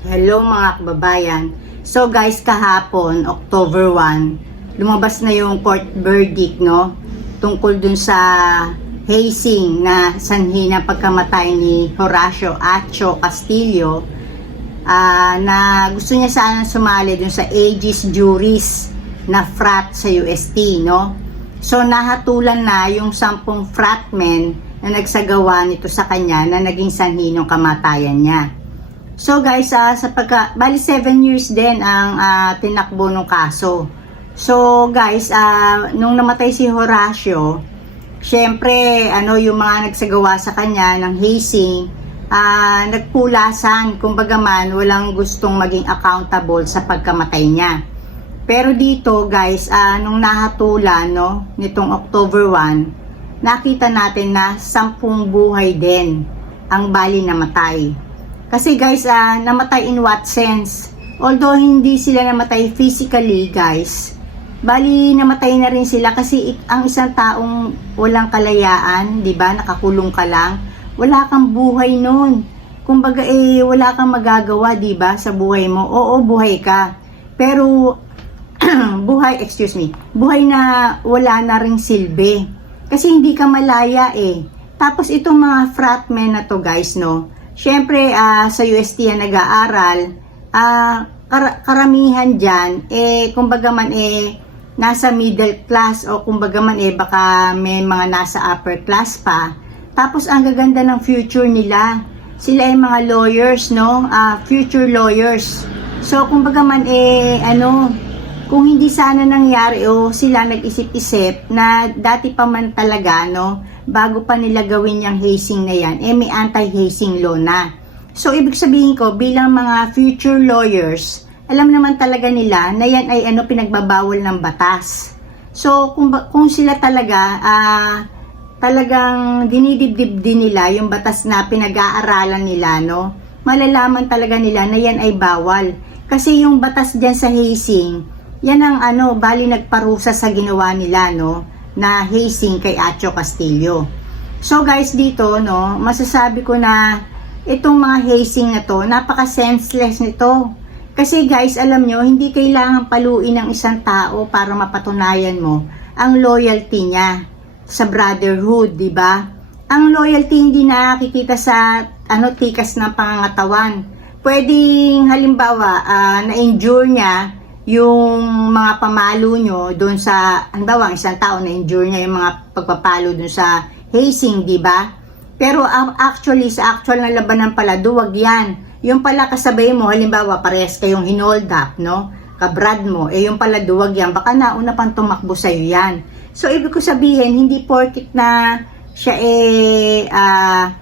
Hello mga kababayan. So guys, kahapon, October 1, lumabas na yung court verdict, no? Tungkol dun sa hazing na sanhi ng pagkamatay ni Horacio Acho Castillo ah, na gusto niya sana sumali dun sa Aegis Juris na frat sa UST, no? So nahatulan na yung sampung fratmen na nagsagawa nito sa kanya na naging sanhi ng kamatayan niya. So guys, ah, sa pagka, bali 7 years din ang ah, tinakbo ng kaso. So guys, ah, nung namatay si Horacio, syempre, ano, yung mga nagsagawa sa kanya ng hazing, ah, nagpulasan, kumbaga man, walang gustong maging accountable sa pagkamatay niya. Pero dito guys, ah, nung nahatulan, no, nitong October 1, nakita natin na sampung buhay din ang bali namatay. Kasi guys, ah, namatay in what sense? Although hindi sila namatay physically, guys, bali namatay na rin sila kasi ang isang taong walang kalayaan, 'di ba? Nakakulong ka lang, wala kang buhay noon. Kumbaga eh wala kang magagawa, 'di ba, sa buhay mo. Oo, buhay ka. Pero buhay, excuse me, buhay na wala na ring silbi. Kasi hindi ka malaya eh. Tapos itong mga fratmen na to guys, no, Siyempre, ah, sa UST yan nag-aaral, ah, kar- karamihan dyan, eh, kumbaga man, eh, nasa middle class o kumbaga man, eh, baka may mga nasa upper class pa. Tapos, ang gaganda ng future nila. Sila ay mga lawyers, no? Ah, future lawyers. So, kumbaga man, eh, ano, kung hindi sana nangyari o sila nag-isip-isip na dati pa man talaga, no, bago pa nila gawin yung hazing na yan, eh may anti-hazing law na. So, ibig sabihin ko, bilang mga future lawyers, alam naman talaga nila na yan ay ano pinagbabawal ng batas. So, kung, kung sila talaga, ah, talagang dinidibdib din nila yung batas na pinag-aaralan nila, no? Malalaman talaga nila na yan ay bawal. Kasi yung batas dyan sa hazing, yan ang ano, bali nagparusa sa ginawa nila, no? Na hazing kay Acho Castillo. So guys, dito, no, masasabi ko na itong mga hazing na to, napaka-senseless nito. Kasi guys, alam nyo, hindi kailangan paluin ng isang tao para mapatunayan mo ang loyalty niya sa brotherhood, di ba? Ang loyalty hindi nakikita sa ano tikas ng pangangatawan. Pwedeng halimbawa ah, na-endure niya yung mga pamalo nyo doon sa, halimbawa, ang isang tao na-endure niya yung mga pagpapalo doon sa hazing, di ba? Pero um, actually, sa actual na labanan pala, duwag yan. Yung pala kasabay mo, halimbawa, parehas kayong hinold up, no? Kabrad mo, eh yung pala duwag yan, baka nauna pang tumakbo sa'yo yan. So, ibig ko sabihin, hindi porkit na siya eh, ah,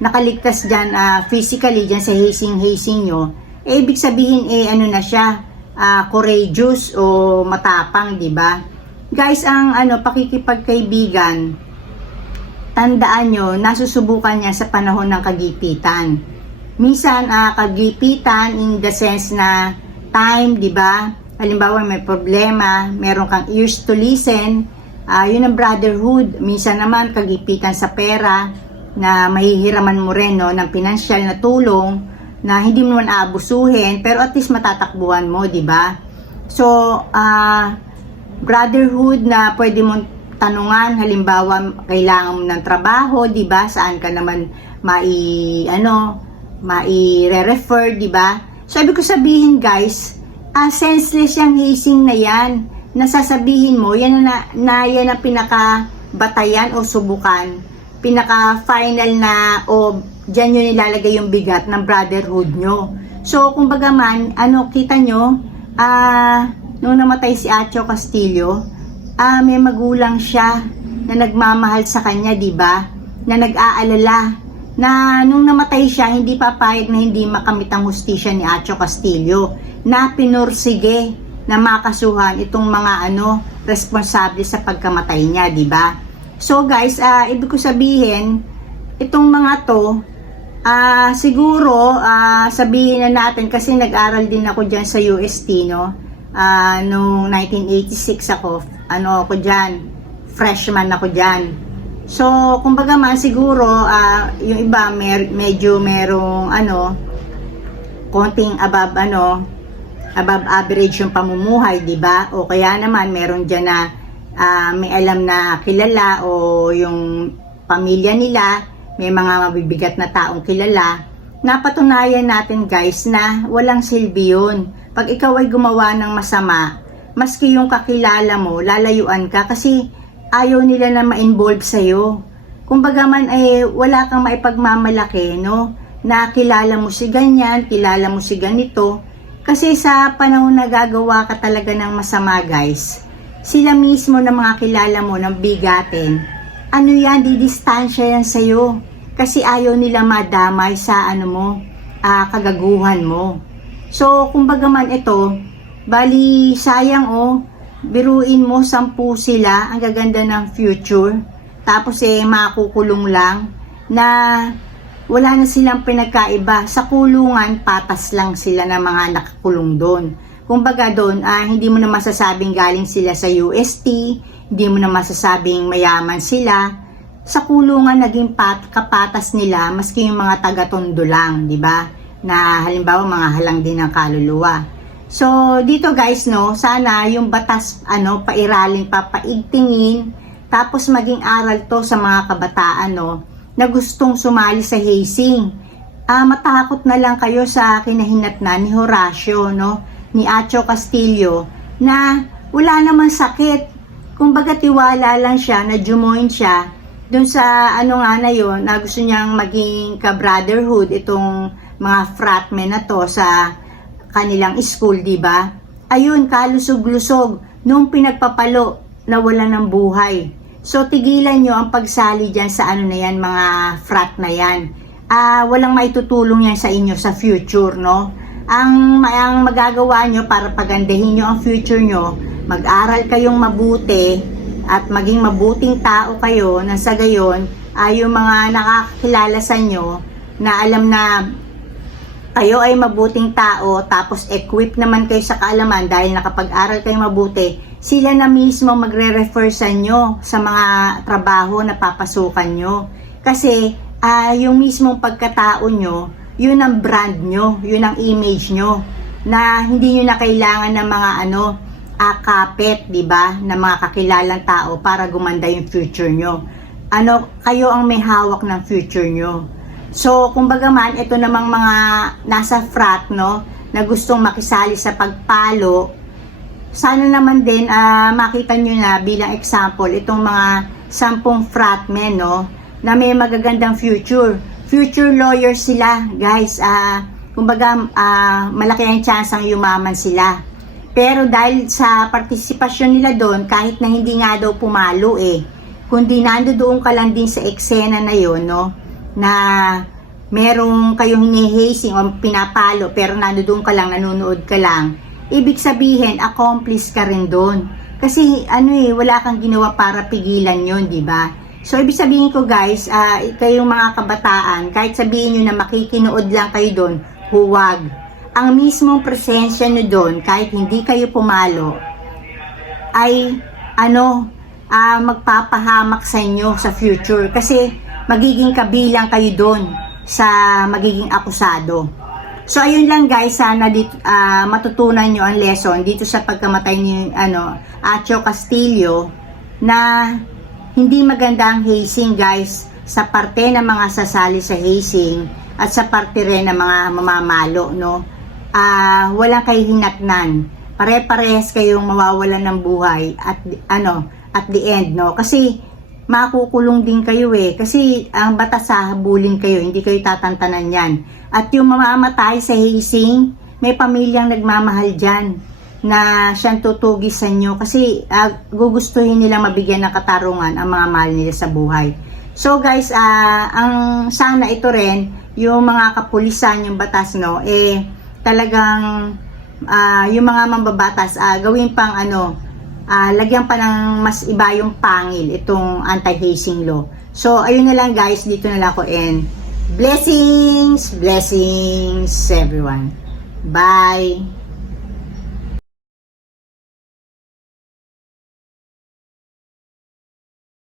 nakaligtas dyan ah, physically dyan sa hazing-hazing nyo, eh, ibig sabihin eh, ano na siya, ah, courageous o matapang, di ba? Guys, ang ano, pakikipagkaibigan, tandaan nyo, nasusubukan niya sa panahon ng kagipitan. Minsan, ah, kagipitan in the sense na time, di ba? Halimbawa, may problema, meron kang ears to listen, ah, yun ang brotherhood. Minsan naman, kagipitan sa pera, na mahihiraman mo rin no, ng pinansyal na tulong na hindi mo naman aabusuhin, pero at least matatakbuhan mo, di ba? So, ah, brotherhood na pwede mong tanungan, halimbawa, kailangan mo ng trabaho, di ba? Saan ka naman mai, ano, mai-refer, di ba? So, ibig ko sabihin, guys, ah, senseless yung hazing na yan. Nasasabihin mo, yan na, na yan ang pinaka-batayan o subukan pinaka-final na o dyan nyo nilalagay yung bigat ng brotherhood nyo. So, kumbaga man, ano, kita nyo, ah, nung namatay si Acho Castillo, ah, may magulang siya na nagmamahal sa kanya, di ba? Na nag-aalala na nung namatay siya, hindi papayag na hindi makamit ang hustisya ni Acho Castillo na pinursige na makasuhan itong mga ano responsable sa pagkamatay niya, di ba? So guys, ah ibig ko sabihin, itong mga to, ah siguro ah sabihin na natin kasi nag-aral din ako diyan sa UST no. Ah noong 1986 ako, ano ako diyan, freshman ako diyan. So, kumbaga man siguro ah yung iba mer medyo merong ano konting above ano, above average yung pamumuhay, di ba? O kaya naman meron dyan na ah, may alam na kilala o yung pamilya nila, may mga mabibigat na taong kilala, napatunayan natin guys na walang silbi yun. Pag ikaw ay gumawa ng masama, maski yung kakilala mo, lalayuan ka kasi ayaw nila na ma-involve sa'yo. Kumbaga man ay wala kang maipagmamalaki, no? Na kilala mo si ganyan, kilala mo si ganito. Kasi sa panahon na gagawa ka talaga ng masama, guys, sila mismo na mga kilala mo ng bigatin, ano yan, didistansya yan sa'yo. Kasi ayaw nila madamay sa ano mo, ah, kagaguhan mo. So, kumbaga man ito, bali sayang oh, biruin mo sampu sila, ang gaganda ng future. Tapos eh, makukulong lang na wala na silang pinagkaiba. Sa kulungan, patas lang sila ng mga nakakulong doon. Kumbaga doon, ah, hindi mo na masasabing galing sila sa UST, hindi mo na masasabing mayaman sila. Sa kulungan, naging pat, kapatas nila, maski yung mga taga-tondo lang, di ba? Na halimbawa, mga halang din ng kaluluwa. So, dito guys, no, sana yung batas, ano, pairalin, papaigtingin, tapos maging aral to sa mga kabataan, no, na gustong sumali sa hazing. Ah, matakot na lang kayo sa kinahinatnan ni Horacio, no, ni Acho Castillo, na wala naman sakit. Kumbaga tiwala lang siya na jumoin siya dun sa ano nga na yon na gusto niyang maging ka-brotherhood itong mga fratmen na to sa kanilang school, di ba? Ayun, kalusog-lusog nung pinagpapalo na wala ng buhay. So, tigilan nyo ang pagsali dyan sa ano na yan, mga frat na yan. Ah, walang maitutulong yan sa inyo sa future, no? Ang, ang magagawa nyo para pagandahin nyo ang future nyo, mag-aral kayong mabuti at maging mabuting tao kayo na sa gayon ay yung mga nakakilala sa inyo na alam na kayo ay mabuting tao tapos equip naman kayo sa kaalaman dahil nakapag-aral kayo mabuti, sila na mismo magre-refer sa inyo sa mga trabaho na papasukan nyo. Kasi ah, yung mismong pagkatao nyo, yun ang brand nyo, yun ang image nyo na hindi nyo na kailangan ng mga ano, akapet, di ba, na mga kakilalang tao para gumanda yung future nyo. Ano, kayo ang may hawak ng future nyo. So, kumbaga man, ito namang mga nasa frat, no, na gustong makisali sa pagpalo, sana naman din ah, makita nyo na bilang example, itong mga sampung fratmen, no, na may magagandang future. Future lawyers sila, guys. ah kumbaga, ah, malaki ang chance ang yumaman sila. Pero dahil sa partisipasyon nila doon, kahit na hindi nga daw pumalo eh, kundi nando doon ka lang din sa eksena na yon no, na merong kayong hinihasing o pinapalo pero nando doon ka lang, nanonood ka lang, ibig sabihin, accomplice ka rin doon. Kasi ano eh, wala kang ginawa para pigilan yon di ba? So, ibig sabihin ko guys, ah, kayong mga kabataan, kahit sabihin nyo na makikinood lang kayo doon, huwag. Ang mismong presensya nyo doon, kahit hindi kayo pumalo, ay ano, ah, magpapahamak sa inyo sa future. Kasi magiging kabilang kayo doon sa magiging akusado. So ayun lang guys, sana dito, ah, matutunan nyo ang lesson dito sa pagkamatay ni ano, Acho Castillo na hindi maganda ang hazing guys sa parte ng mga sasali sa hazing at sa parte rin ng mga mamamalo no. Ah, walang kahihinatnan. Pare-parehas kayong mawawalan ng buhay at ano, at the end no. Kasi makukulong din kayo eh. Kasi ang batas sa habulin kayo, hindi kayo tatantanan yan. At yung mamamatay sa hazing, may pamilyang nagmamahal dyan na siyang tutugis sa inyo kasi ah, gugustuhin nila mabigyan ng katarungan ang mga mahal nila sa buhay. So guys, ah, ang sana ito rin, yung mga kapulisan, yung batas no, eh talagang ah, yung mga mambabatas, ah, gawin pang ano, ah, lagyan pa ng mas iba yung pangil itong anti-hazing law. So, ayun na lang guys, dito na lang ako and blessings, blessings everyone. Bye!